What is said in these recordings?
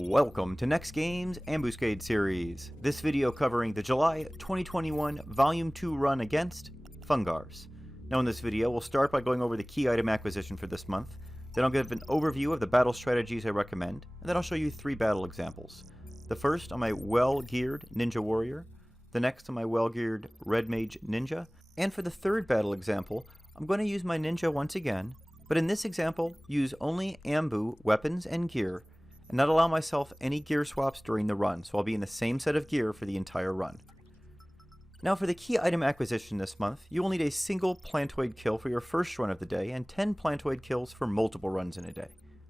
Welcome to NEXTGames Ambuscade series. This video covering the July 2021 Volume 2 run against Fungars. Now in this video, we'll start by going over the key item acquisition for this month, then I'll give an overview of the battle strategies I recommend, and then I'll show you 3 battle examples. The first on my well-geared Ninja Warrior, the next on my well-geared Red Mage Ninja, and for the third battle example, I'm going to use my Ninja once again, but in this example, use only Ambu weapons and gear, and not allow myself any gear swaps during the run, so I'll be in the same set of gear for the entire run. Now for the key item acquisition this month, you will need a single plantoid kill for your first run of the day, and 10 plantoid kills for multiple runs in a day.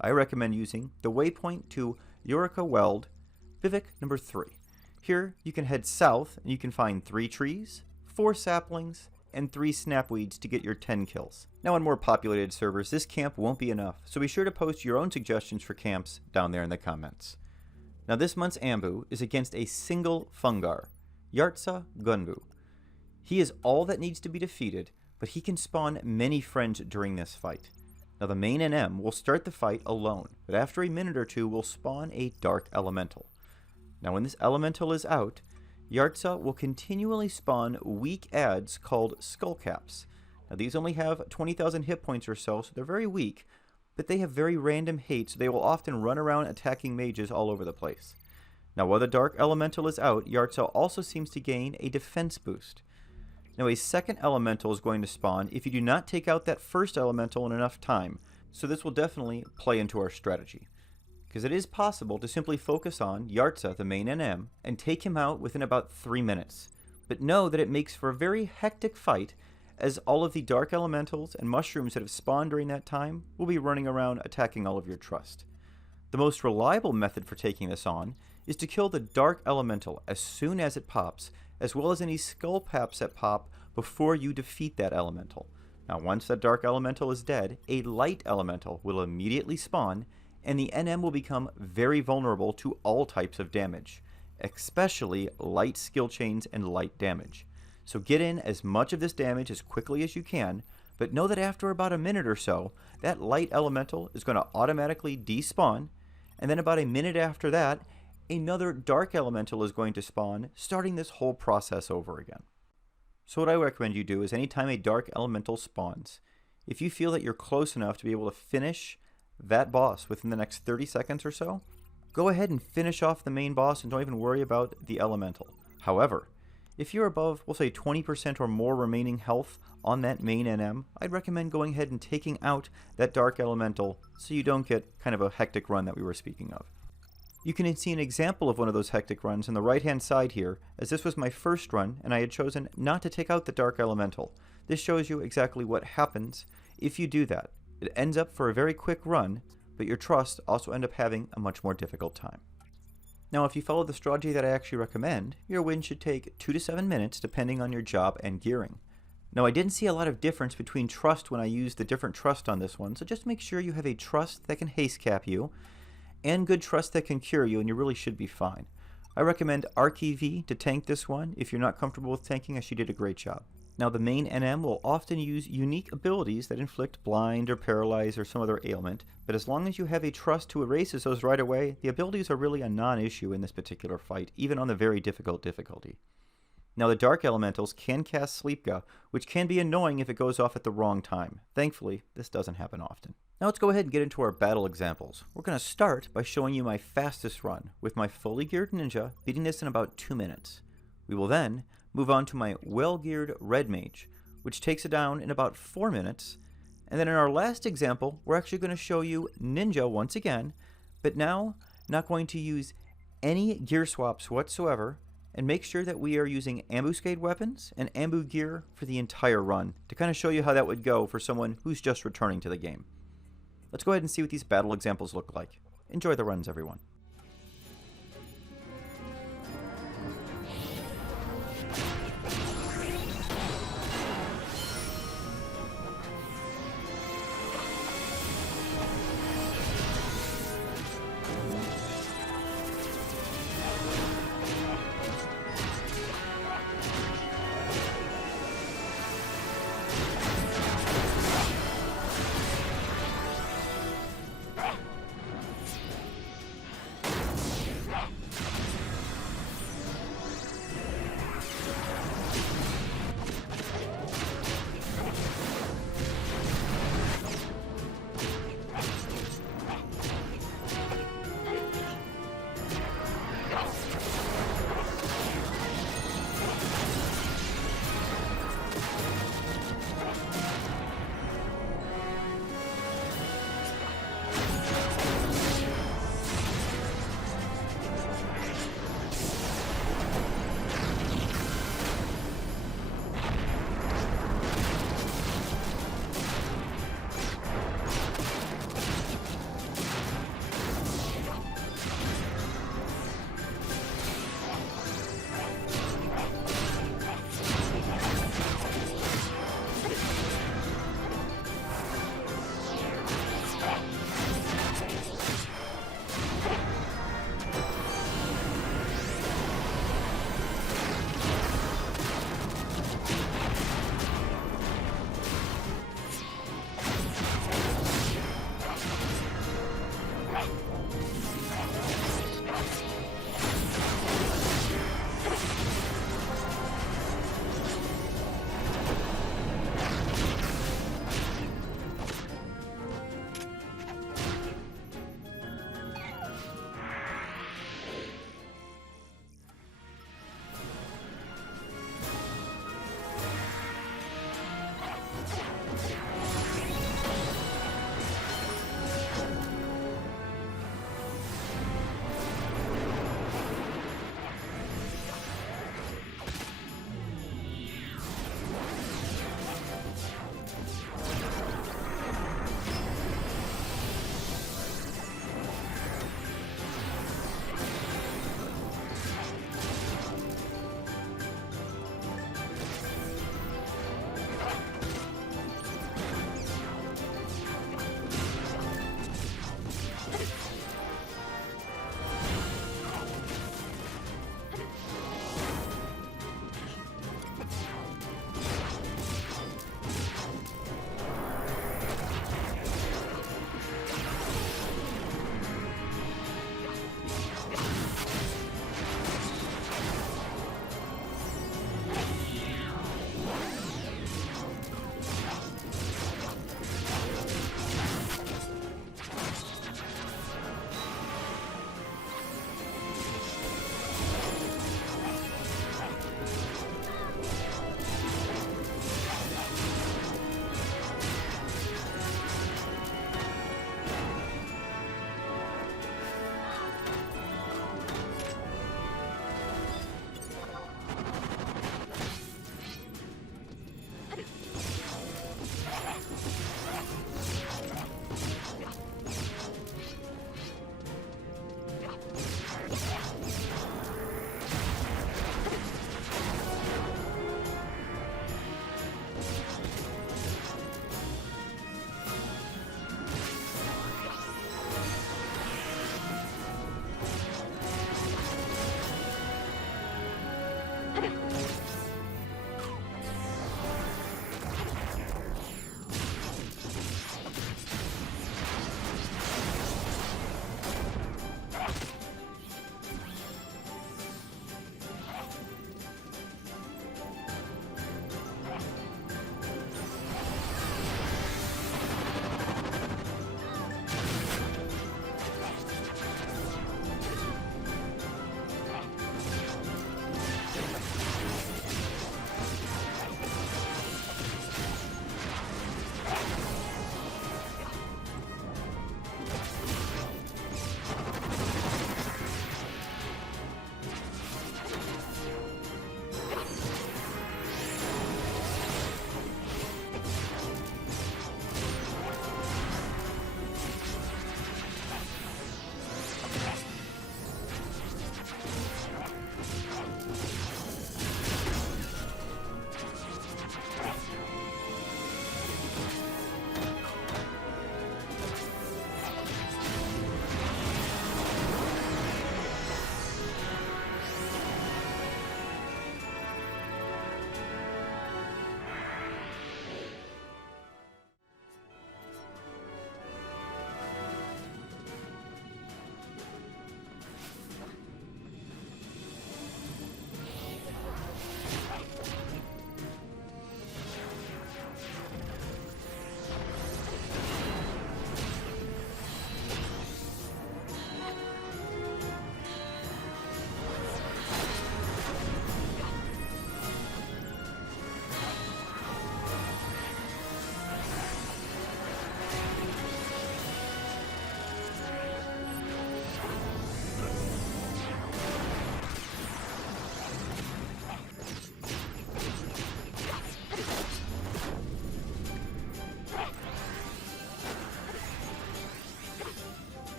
I recommend using the waypoint to Eureka Weld, Bivouac number 3. Here you can head south and you can find 3 trees, 4 saplings, and 3 snapweeds to get your 10 kills. Now on more populated servers, this camp won't be enough, so be sure to post your own suggestions for camps down there in the comments. Now this month's Ambu is against a single Fungar, Yartsa Gunbu. He is all that needs to be defeated, but he can spawn many friends during this fight. Now the main NM will start the fight alone, but after a minute or two will spawn a Dark Elemental. Now when this Elemental is out, Yartsa will continually spawn weak adds called Skullcaps. Now these only have 20,000 hit points or so they're very weak, but they have very random hate, so they will often run around attacking mages all over the place. Now while the Dark Elemental is out, Yartsa also seems to gain a defense boost. Now a second Elemental is going to spawn if you do not take out that first Elemental in enough time, so this will definitely play into our strategy. Because it is possible to simply focus on Yartsa, the main NM, and take him out within about 3 minutes. But know that it makes for a very hectic fight, as all of the Dark Elementals and Mushrooms that have spawned during that time will be running around attacking all of your trust. The most reliable method for taking this on is to kill the Dark Elemental as soon as it pops, as well as any Skullcaps that pop before you defeat that Elemental. Now once that Dark Elemental is dead, a Light Elemental will immediately spawn, and the NM will become very vulnerable to all types of damage, especially light skill chains and light damage. So get in as much of this damage as quickly as you can, but know that after about a minute or so, that light elemental is going to automatically despawn, and then about a minute after that, another dark elemental is going to spawn, starting this whole process over again. So what I recommend you do is anytime a dark elemental spawns, if you feel that you're close enough to be able to finish that boss within the next 30 seconds or so, go ahead and finish off the main boss and don't even worry about the elemental. However, if you're above, we'll say 20% or more remaining health on that main NM, I'd recommend going ahead and taking out that dark elemental so you don't get kind of a hectic run that we were speaking of. You can see an example of one of those hectic runs on the right hand side here, as this was my first run and I had chosen not to take out the dark elemental. This shows you exactly what happens if you do that. It ends up for a very quick run, but your trust also end up having a much more difficult time. Now if you follow the strategy that I actually recommend, your win should take 2 to 7 minutes depending on your job and gearing. Now I didn't see a lot of difference between trust when I used the different trust on this one, so just make sure you have a trust that can haste cap you, and good trust that can cure you, and you really should be fine. I recommend ArcEV to tank this one. If you're not comfortable with tanking, as she did a great job. Now the main NM will often use unique abilities that inflict blind or paralyze or some other ailment, but as long as you have a trust to erases those right away, the abilities are really a non-issue in this particular fight, even on the very difficult difficulty. Now the Dark Elementals can cast Sleepga, which can be annoying if it goes off at the wrong time. Thankfully, this doesn't happen often. Now let's go ahead and get into our battle examples. We're going to start by showing you my fastest run, with my fully geared ninja beating this in about 2 minutes. We will then move on to my well-geared Red Mage, which takes it down in about 4 minutes. And then in our last example, we're actually going to show you Ninja once again, but now not going to use any gear swaps whatsoever, and make sure that we are using Ambuscade weapons and Ambu gear for the entire run, to kind of show you how that would go for someone who's just returning to the game. Let's go ahead and see what these battle examples look like. Enjoy the runs, everyone.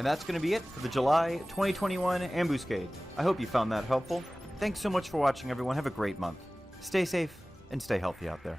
And that's going to be it for the July 2021 Ambuscade. I hope you found that helpful. Thanks so much for watching, everyone. Have a great month. Stay safe and stay healthy out there.